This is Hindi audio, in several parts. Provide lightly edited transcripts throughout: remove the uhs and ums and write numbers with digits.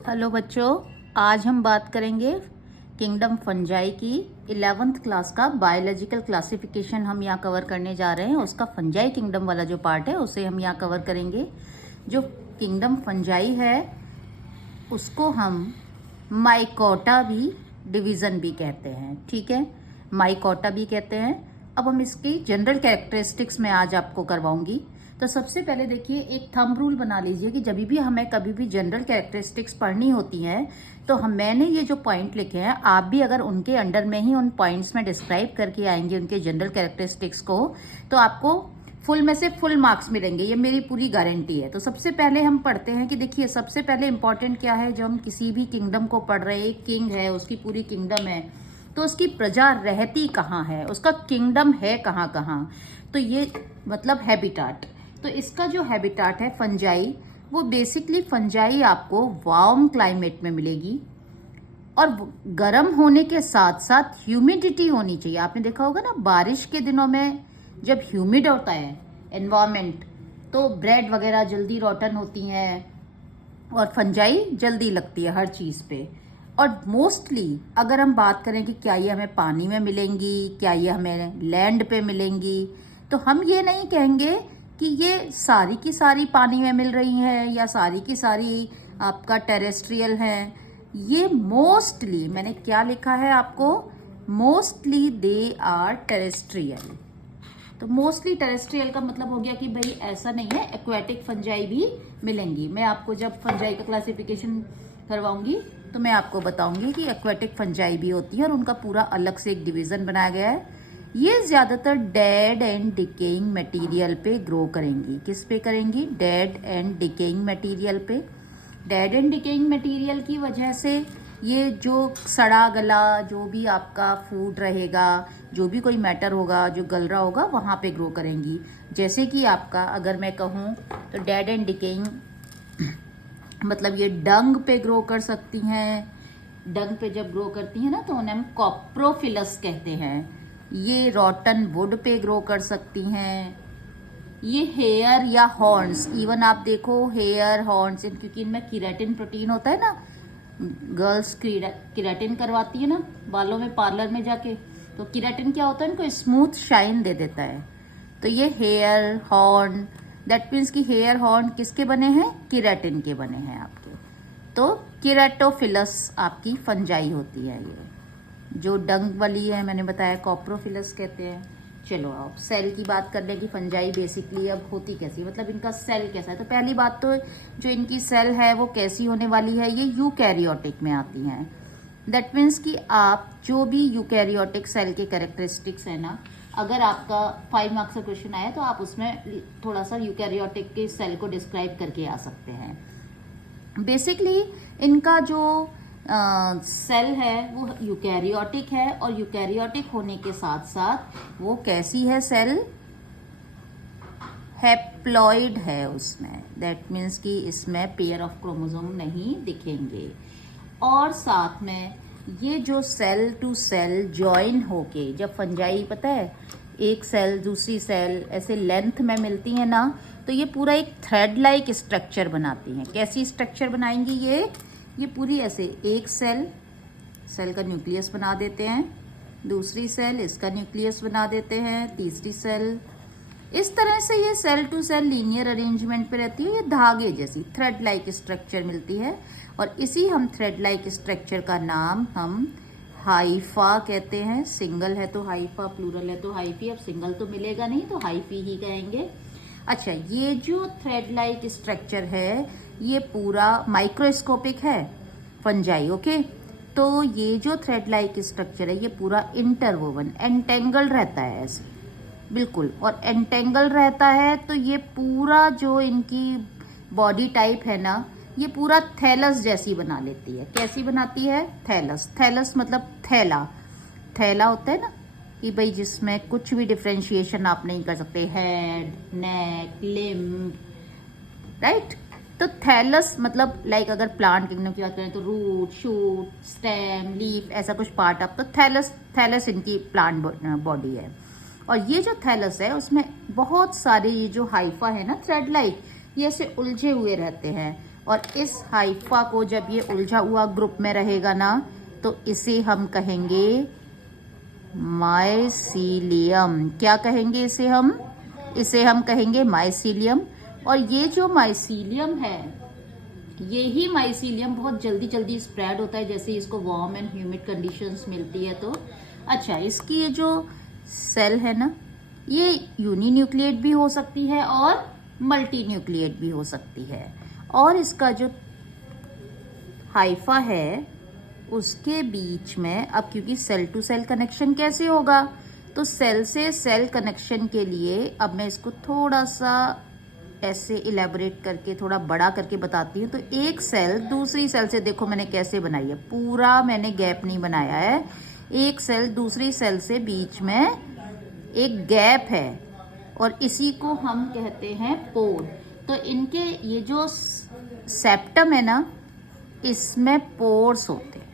हेलो बच्चों, आज हम बात करेंगे किंगडम फंजाई की। 11th क्लास का बायोलॉजिकल क्लासिफिकेशन हम यहाँ कवर करने जा रहे हैं। उसका फंजाई किंगडम वाला जो पार्ट है उसे हम यहाँ कवर करेंगे। जो किंगडम फंजाई है उसको हम माइकोटा भी डिवीज़न भी कहते हैं, ठीक है, माइकोटा भी कहते हैं। अब हम इसकी जनरल कैरेक्टरिस्टिक्स में आज आपको करवाऊंगी। तो सबसे पहले देखिए, एक थंब रूल बना लीजिए कि जब भी हमें कभी भी जनरल कैरेक्टरिस्टिक्स पढ़नी होती हैं तो मैंने ये जो पॉइंट लिखे हैं, आप भी अगर उनके अंडर में ही उन पॉइंट्स में डिस्क्राइब करके आएंगे उनके जनरल कैरेक्टरिस्टिक्स को, तो आपको फुल में से फुल मार्क्स मिलेंगे, ये मेरी पूरी गारंटी है। तो सबसे पहले हम पढ़ते हैं कि देखिए, सबसे पहले इंपॉर्टेंट क्या है। जब हम किसी भी किंगडम को पढ़ रहे हैं, एक किंग है, उसकी पूरी किंगडम है, तो उसकी प्रजा रहती कहाँ है, उसका किंगडम है कहाँ कहाँ, तो ये मतलब हैबिटाट। तो इसका जो हैबिटाट है फंजाई, वो बेसिकली फंजाई आपको वार्म क्लाइमेट में मिलेगी और गर्म होने के साथ साथ ह्यूमिडिटी होनी चाहिए। आपने देखा होगा ना, बारिश के दिनों में जब ह्यूमिड होता है एनवायरमेंट, तो ब्रेड वगैरह जल्दी रॉटन होती हैं और फंजाई जल्दी लगती है हर चीज़ पे। और मोस्टली अगर हम बात करें कि क्या ये हमें पानी में मिलेंगी, क्या ये हमें लैंड पे मिलेंगी, तो हम ये नहीं कहेंगे कि ये सारी की सारी पानी में मिल रही हैं या सारी की सारी आपका टेरेस्ट्रियल हैं। ये मोस्टली, मैंने क्या लिखा है आपको, मोस्टली दे आर टेरेस्ट्रियल। तो मोस्टली टेरेस्ट्रियल का मतलब हो गया कि भाई ऐसा नहीं है, एक्वेटिक फंजाई भी मिलेंगी। मैं आपको जब फंजाई का क्लासिफिकेशन करवाऊंगी तो मैं आपको बताऊंगी कि एक्वेटिक फंजाई भी होती है और उनका पूरा अलग से एक डिवीजन बनाया गया है। ये ज़्यादातर डेड एंड डिकेइंग मटेरियल पे ग्रो करेंगी। किस पे करेंगी? डेड एंड डिकेइंग मटेरियल पे। डेड एंड डिकेइंग मटेरियल की वजह से ये जो सड़ा गला जो भी आपका फूड रहेगा, जो भी कोई मैटर होगा जो गल रहा होगा, वहाँ पे ग्रो करेंगी। जैसे कि आपका अगर मैं कहूँ तो डेड एंड डिकेइंग मतलब ये डंग पे ग्रो कर सकती हैं। डंग पे जब ग्रो करती हैं ना तो उन्हें हम कॉप्रोफिलस कहते हैं। ये रॉटन वुड पे ग्रो कर सकती हैं। ये हेयर या हॉर्न्स, इवन आप देखो हेयर हॉर्न्स, क्योंकि इनमें कीरेटिन प्रोटीन होता है ना, गर्ल्स कीरेटिन करवाती है ना बालों में पार्लर में जाके, तो कीरेटिन क्या होता है, इनको स्मूथ शाइन दे देता है। तो ये हेयर हॉर्न, दैट मीन्स कि हेयर हॉर्न किसके बने हैं? कीरेटिन के बने हैं आपके। तो कीरेटोफिलस आपकी फंजाई होती है। ये जो डंग वाली है मैंने बताया कॉप्रोफिलस कहते हैं। चलो अब सेल की बात कर लें कि फंजाई बेसिकली अब होती कैसी, मतलब इनका सेल कैसा है। तो पहली बात तो जो इनकी सेल है वो कैसी होने वाली है, ये यूकैरियोटिक में आती हैं। दैट मीन्स कि आप जो भी यूकैरियोटिक सेल के कैरेक्टरिस्टिक्स है ना, अगर आपका 5 मार्क्स का क्वेश्चन आया तो आप उसमें थोड़ा सा यूकैरियोटिक के सेल को डिस्क्राइब करके आ सकते हैं। बेसिकली इनका जो सेल है वो यूकैरियोटिक है और यूकैरियोटिक होने के साथ साथ वो कैसी है सेल? हैप्लॉइड है उसमें। दैट मीन्स कि इसमें पेयर ऑफ क्रोमोसोम नहीं दिखेंगे। और साथ में ये जो सेल टू सेल ज्वाइन होके, जब फंजाई पता है एक सेल दूसरी सेल ऐसे लेंथ में मिलती है ना, तो ये पूरा एक थ्रेड लाइक स्ट्रक्चर बनाती हैं। कैसी स्ट्रक्चर बनाएंगी ये पूरी ऐसे, एक सेल का न्यूक्लियस बना देते हैं, दूसरी सेल इसका न्यूक्लियस बना देते हैं, तीसरी सेल, इस तरह से ये cell to cell linear arrangement पे रहती है। ये धागे जैसी थ्रेड लाइक स्ट्रक्चर मिलती है और इसी हम थ्रेड लाइक स्ट्रक्चर का नाम हम हाइफा कहते हैं। सिंगल है तो हाइफा, प्लूरल है तो हाइफी। अब सिंगल तो मिलेगा नहीं तो हाइफी ही कहेंगे। अच्छा, ये जो थ्रेड लाइक स्ट्रक्चर है ये पूरा माइक्रोस्कोपिक है फंजाई, ओके। तो ये जो थ्रेड लाइक स्ट्रक्चर है ये पूरा इंटरवोवन एंटेंगल रहता है ऐसे, बिल्कुल, और एंटेंगल रहता है। तो ये पूरा जो इनकी बॉडी टाइप है ना, ये पूरा थैलस जैसी बना लेती है। कैसी बनाती है? थैलस। थैलस मतलब थैला। थैला होता है ना कि भाई जिसमें कुछ भी डिफ्रेंशिएशन आप नहीं कर सकते, हेड, नेक, लिम्ब, राइट। तो थैलस मतलब लाइक अगर प्लांट किंगडम की बात करें तो रूट, शूट, स्टेम, लीफ, ऐसा कुछ पार्ट आप, तो थैलस इनकी प्लांट बॉडी है। और ये जो थैलस है उसमें बहुत सारे ये जो हाइफा है ना थ्रेड लाइक, ये ऐसे उलझे हुए रहते हैं और इस हाइफा को जब ये उलझा हुआ ग्रुप में रहेगा ना तो इसे हम कहेंगे माइसीलियम। क्या कहेंगे इसे हम? इसे हम कहेंगे माइसीलियम। और ये जो माइसीलियम है, ये ही माइसीलियम बहुत जल्दी जल्दी स्प्रेड होता है जैसे इसको वार्म एंड ह्यूमिड कंडीशंस मिलती है। तो अच्छा, इसकी ये जो सेल है ना, ये यूनिन्यूक्लिएट भी हो सकती है और मल्टी न्यूक्लिएट भी हो सकती है। और इसका जो हाइफा है उसके बीच में, अब क्योंकि सेल टू सेल कनेक्शन कैसे होगा, तो सेल से सेल कनेक्शन के लिए अब मैं इसको थोड़ा सा ऐसे इलेबोरेट करके थोड़ा बड़ा करके बताती हूँ। तो एक सेल दूसरी सेल से, देखो मैंने कैसे बनाई है, पूरा मैंने गैप नहीं बनाया है। एक सेल दूसरी सेल से बीच में एक गैप है और इसी को हम कहते हैं पोर। तो इनके ये जो सेप्टम है ना, इसमें पोर्स होते हैं।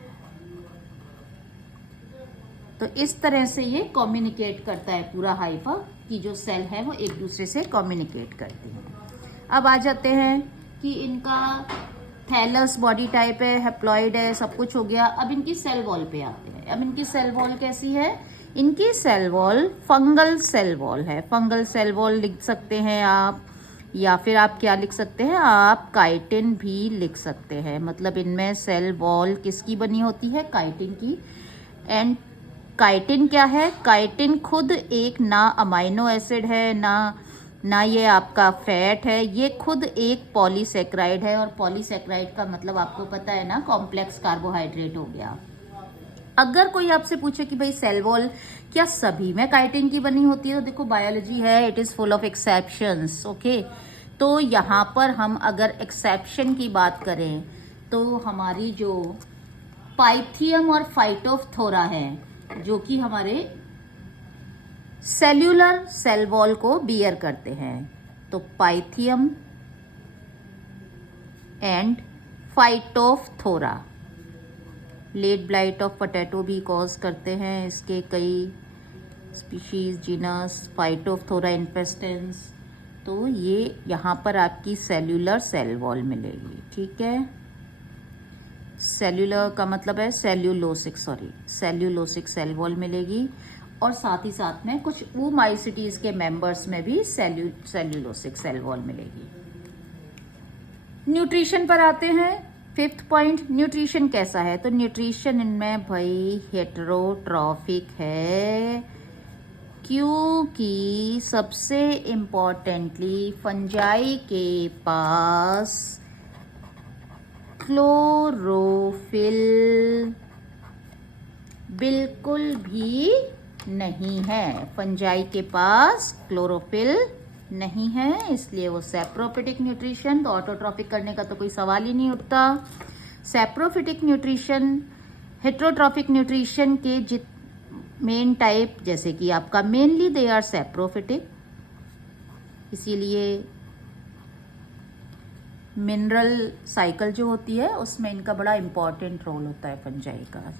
तो इस तरह से ये कम्युनिकेट करता है, पूरा हाइफा की जो सेल है वो एक दूसरे से कम्युनिकेट करती हैं। अब आ जाते हैं कि इनका थैलस बॉडी टाइप है, हैप्लॉइड है, सब कुछ हो गया। अब इनकी सेल वॉल पे आते हैं। अब इनकी सेल वॉल कैसी है? इनकी cell wall fungal cell wall है। फंगल सेल वॉल लिख सकते हैं आप, या फिर आप क्या लिख सकते हैं, आप काइटिन भी लिख सकते हैं। मतलब इनमें सेल वॉल किसकी बनी होती है? काइटिन की। एंड काइटिन क्या है? काइटिन खुद एक ना अमाइनो एसिड है, ना ये आपका फैट है, ये खुद एक पॉलीसेक्राइड है। और पॉलीसेक्राइड का मतलब आपको पता है ना, कॉम्प्लेक्स कार्बोहाइड्रेट हो गया। अगर कोई आपसे पूछे कि भाई सेल वॉल क्या सभी में काइटिन की बनी होती है, तो देखो बायोलॉजी है, it is full of exceptions. Okay, तो यहाँ पर हम अगर एक्सेप्शन की बात करें तो हमारी जो पाइथियम और फाइटोफथोरा है, जो कि हमारे सेल्यूलर सेल वॉल को बियर करते हैं। तो Pythium and Phytophthora late blight of potato भी कॉज करते हैं। इसके कई स्पीशीज, जीनस फाइटोफथोरा इन्फेस्टेंस। तो ये यहाँ पर आपकी सेल्यूलर सेल वॉल मिलेगी। ठीक है, सेल्यूलर का मतलब है सेल्यूलोसिक, सेल्यूलोसिक सेल वॉल मिलेगी। और साथ ही साथ में कुछ ओमाइसिटीज के मेंबर्स में भी सेल्यूलोसिक सेल वॉल मिलेगी। न्यूट्रिशन पर आते हैं। 5th पॉइंट, न्यूट्रिशन कैसा है? तो न्यूट्रिशन इनमें भाई हेटेरोट्रॉफिक है, क्योंकि सबसे इम्पोर्टेंटली फंजाई के पास क्लोरोफिल बिल्कुल भी नहीं है। फंजाई के पास क्लोरोफिल नहीं है, इसलिए वो सैप्रोफिटिक न्यूट्रिशन। तो ऑटोट्रॉफिक करने का तो कोई सवाल ही नहीं उठता। सैप्रोफिटिक न्यूट्रिशन हेटेरोट्रॉफिक न्यूट्रिशन के मेन टाइप, जैसे कि आपका मेनली दे आर सैप्रोफिटिक, इसीलिए मिनरल साइकिल जो होती है उसमें इनका बड़ा इंपॉर्टेंट रोल होता है फंजाई का।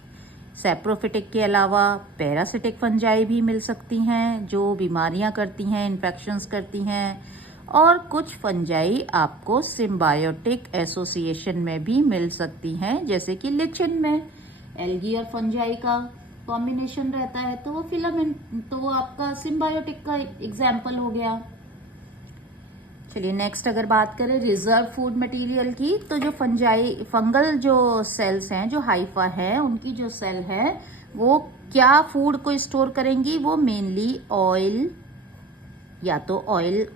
सैप्रोफिटिक के अलावा पैरासिटिक फंजाई भी मिल सकती हैं जो बीमारियां करती हैं, इन्फेक्शंस करती हैं। और कुछ फंजाई आपको सिम्बायोटिक एसोसिएशन में भी मिल सकती हैं, जैसे कि लिचिन में एल्गी और फंजाई का कॉम्बिनेशन रहता है, तो वो फिलामेंट, तो वो आपका सिम्बायोटिक का एग्जाम्पल हो गया। चलिए नेक्स्ट अगर बात करें रिजर्व फूड मटेरियल की, तो जो फंगल जो सेल्स हैं, जो हाइफा है, उनकी जो सेल है वो क्या फूड को स्टोर करेंगी? वो मेनली ऑयल, या तो ऑयल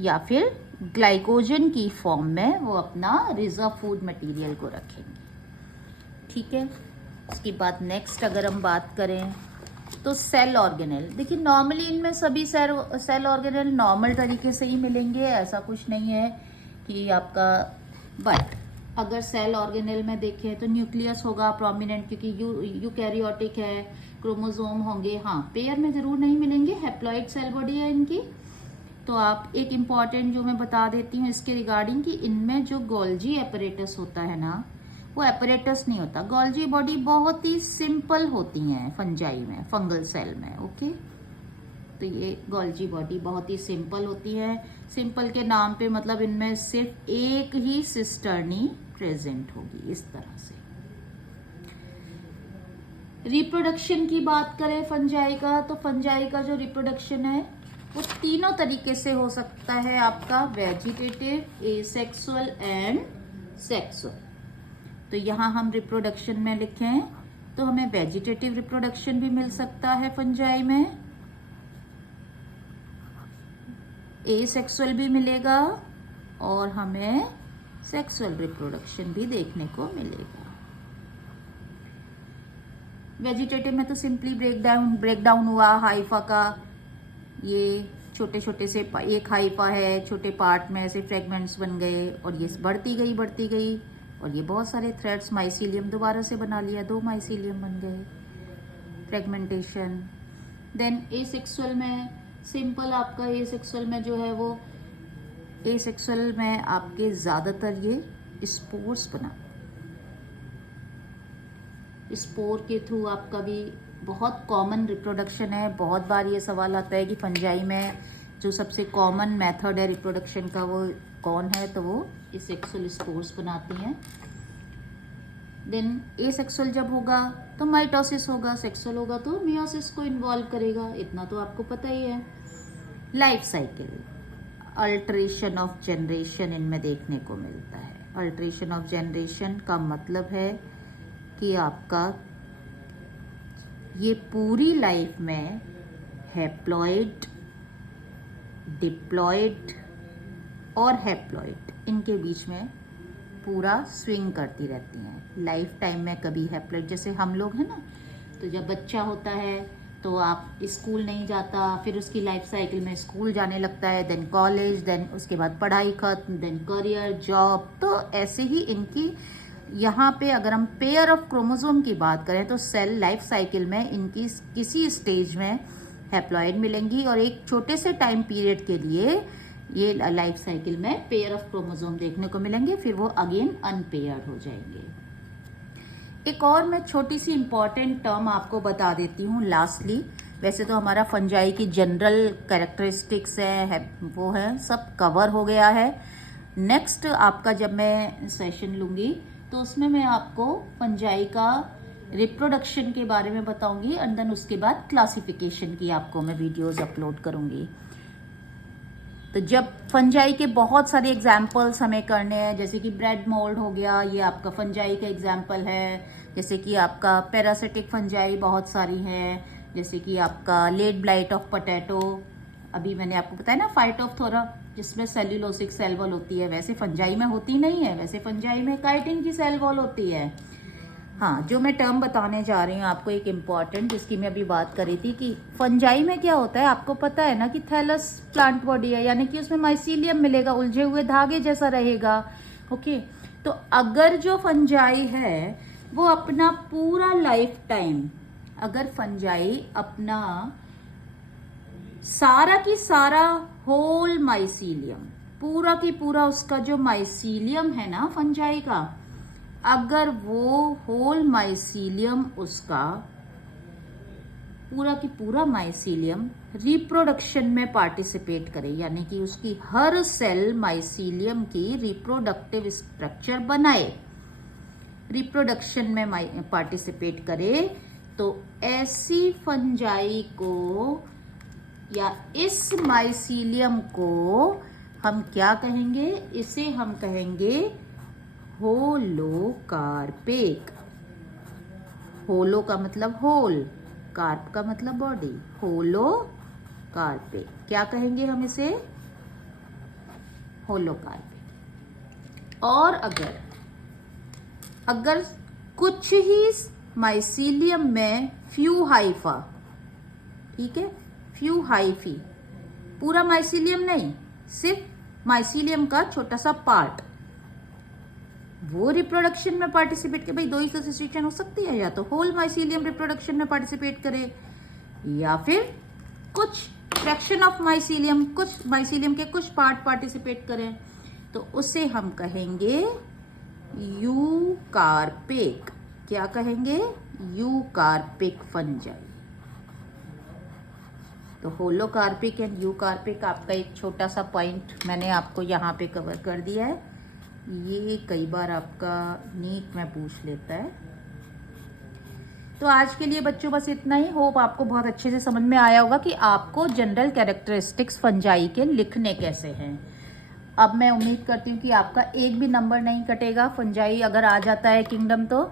या फिर ग्लाइकोजन की फॉर्म में वो अपना रिजर्व फूड मटेरियल को रखेंगे। ठीक है, उसके बाद नेक्स्ट अगर हम बात करें तो सेल ऑर्गेनेल। देखिए नॉर्मली इनमें सभी सेल ऑर्गेनेल नॉर्मल तरीके से ही मिलेंगे, ऐसा कुछ नहीं है कि आपका। बट अगर सेल ऑर्गेनेल में देखें तो न्यूक्लियस होगा प्रोमिनेंट, क्योंकि यूकैरियोटिक है, क्रोमोसोम होंगे। हाँ, पेयर में जरूर नहीं मिलेंगे, हैप्लॉइड सेल बॉडी है इनकी। तो आप एक इम्पॉर्टेंट जो मैं बता देती हूँ इसके रिगार्डिंग, कि इनमें जो गोल्जी एपरेटस होता है ना, वो एपरेटस नहीं होता। गोल्जी बॉडी बहुत ही सिंपल होती हैं फंजाई में, फंगल सेल में। ओके, तो ये गोल्जी बॉडी बहुत ही सिंपल होती है। सिंपल के नाम पे मतलब इनमें सिर्फ एक ही सिस्टर्नी प्रेजेंट होगी, इस तरह से। रिप्रोडक्शन की बात करें फंजाई का, तो फंजाई का जो रिप्रोडक्शन है वो तीनों तरीके से हो सकता है आपका, वेजिटेटिव, एसेक्सुअल एंड सेक्सुअल। तो यहाँ हम रिप्रोडक्शन में लिखें तो हमें वेजिटेटिव रिप्रोडक्शन भी मिल सकता है फंजाई में, एसेक्सुअल भी मिलेगा और हमें सेक्सुअल रिप्रोडक्शन भी देखने को मिलेगा। वेजिटेटिव में तो सिंपली ब्रेकडाउन हुआ हाइफा का, ये छोटे छोटे से एक हाइफा है, छोटे पार्ट में ऐसे फ्रेगमेंट्स बन गए और ये बढ़ती गई और ये बहुत सारे थ्रेड्स, माइसीलियम दोबारा से बना लिया, 2 माइसीलियम बन गए, फ्रेगमेंटेशन। देन एसेक्सुअल में सिंपल आपका एसेक्सुअल में जो है वो, एसेक्सुअल में आपके ज्यादातर ये स्पोर्स बना, स्पोर के थ्रू आपका भी बहुत कॉमन रिप्रोडक्शन है। बहुत बार ये सवाल आता है कि फंजाई में जो सबसे कॉमन मेथड है रिप्रोडक्शन का वो कौन है, तो वो एसेक्सुअल स्पोर्स बनाती हैं। देन एसेक्सुअल जब होगा तो माइटोसिस होगा, सेक्सुअल होगा तो मियोसिस को इन्वॉल्व करेगा, इतना तो आपको पता ही है। Life cycle, alteration of generation इनमें देखने को मिलता है। अल्टरेशन ऑफ जनरेशन का मतलब है कि आपका ये पूरी लाइफ में हैप्लॉइड, डिप्लॉइड और हैप्लॉइड, इनके बीच में पूरा स्विंग करती रहती हैं। लाइफ टाइम में कभी हैप्लॉइड, जैसे हम लोग हैं ना, तो जब बच्चा होता है तो आप स्कूल नहीं जाता, फिर उसकी लाइफ साइकिल में स्कूल जाने लगता है, देन कॉलेज, देन उसके बाद पढ़ाई खत्म, देन करियर, जॉब। तो ऐसे ही इनकी यहाँ पे अगर हम पेयर ऑफ क्रोमोसोम की बात करें तो सेल लाइफ साइकिल में इनकी किसी स्टेज में हैप्लॉइड मिलेंगी और एक छोटे से टाइम पीरियड के लिए ये लाइफ साइकिल में पेयर ऑफ क्रोमोसोम देखने को मिलेंगे, फिर वो अगेन अनपेयर्ड हो जाएंगे। एक और मैं छोटी सी इंपॉर्टेंट टर्म आपको बता देती हूँ लास्टली। वैसे तो हमारा फंजाई की जनरल कैरेक्टरिस्टिक्स है वो है सब कवर हो गया है। नेक्स्ट आपका जब मैं सेशन लूँगी तो उसमें मैं आपको फंजाई का रिप्रोडक्शन के बारे में बताऊंगी एंड देन उसके बाद क्लासिफिकेशन की आपको मैं वीडियोस अपलोड करूंगी। तो जब फंजाई के बहुत सारे एग्जाम्पल्स हमें करने हैं, जैसे कि ब्रेड मोल्ड हो गया, ये आपका फंजाई का एग्जाम्पल है। जैसे कि आपका पैरासिटिक फंजाई बहुत सारी हैं, जैसे कि आपका लेट ब्लाइट ऑफ पोटैटो, अभी मैंने आपको बताया ना फाइटोप्थोरा, जिसमें सेल्यूलोसिक सेल वॉल होती है, वैसे फंजाई में होती नहीं है, वैसे फंजाई में काइटिन की सेल वॉल होती है। हाँ, जो मैं टर्म बताने जा रही हूँ आपको एक इम्पॉर्टेंट, जिसकी मैं अभी बात कर रही थी कि फंजाई में क्या होता है, आपको पता है ना कि थैलस प्लांट बॉडी है, यानी कि उसमें माइसीलियम मिलेगा, उलझे हुए धागे जैसा रहेगा। ओके, तो अगर जो फंजाई है वो अपना पूरा लाइफ टाइम, अगर फंजाई अपना सारा की सारा होल माइसीलियम, पूरा की पूरा उसका जो माइसीलियम है ना फंजाई का, अगर वो होल माइसीलियम उसका पूरा की पूरा माइसीलियम रिप्रोडक्शन में पार्टिसिपेट करे, यानी कि उसकी हर सेल माइसीलियम की रिप्रोडक्टिव स्ट्रक्चर बनाए, रिप्रोडक्शन में पार्टिसिपेट करे, तो ऐसी फंजाई को या इस माइसीलियम को हम क्या कहेंगे, इसे हम कहेंगे होलोकार्पिक। होलो का मतलब होल, कार्प का मतलब बॉडी, होलोकार्पिक। क्या कहेंगे हम इसे, होलोकार्पिक। और अगर कुछ ही माइसीलियम में फ्यू हाइफा, ठीक है, फ्यू हाइफी, पूरा माइसीलियम नहीं, सिर्फ माइसीलियम का छोटा सा पार्ट, वो रिप्रोडक्शन में पार्टिसिपेट करे। भाई दो ही तो सिचुएशन हो सकती है, या तो होल माइसीलियम रिप्रोडक्शन में पार्टिसिपेट करे या फिर कुछ फ्रैक्शन ऑफ माइसीलियम, कुछ माइसीलियम के कुछ पार्ट पार्टिसिपेट करें, तो उसे हम कहेंगे यूकार्पिक। क्या कहेंगे, यूकार्पिक फंजाई। तो होलोकार्पिक एंड यूकार्पिक आपका एक छोटा सा पॉइंट मैंने आपको यहाँ पे कवर कर दिया है। ये कई बार आपका नीट में पूछ लेता है। तो आज के लिए बच्चों बस इतना ही। होप आपको बहुत अच्छे से समझ में आया होगा कि आपको जनरल कैरेक्टरिस्टिक्स फंजाई के लिखने कैसे हैं। अब मैं उम्मीद करती हूँ कि आपका एक भी नंबर नहीं कटेगा फंजाई अगर आ जाता है किंगडम तो।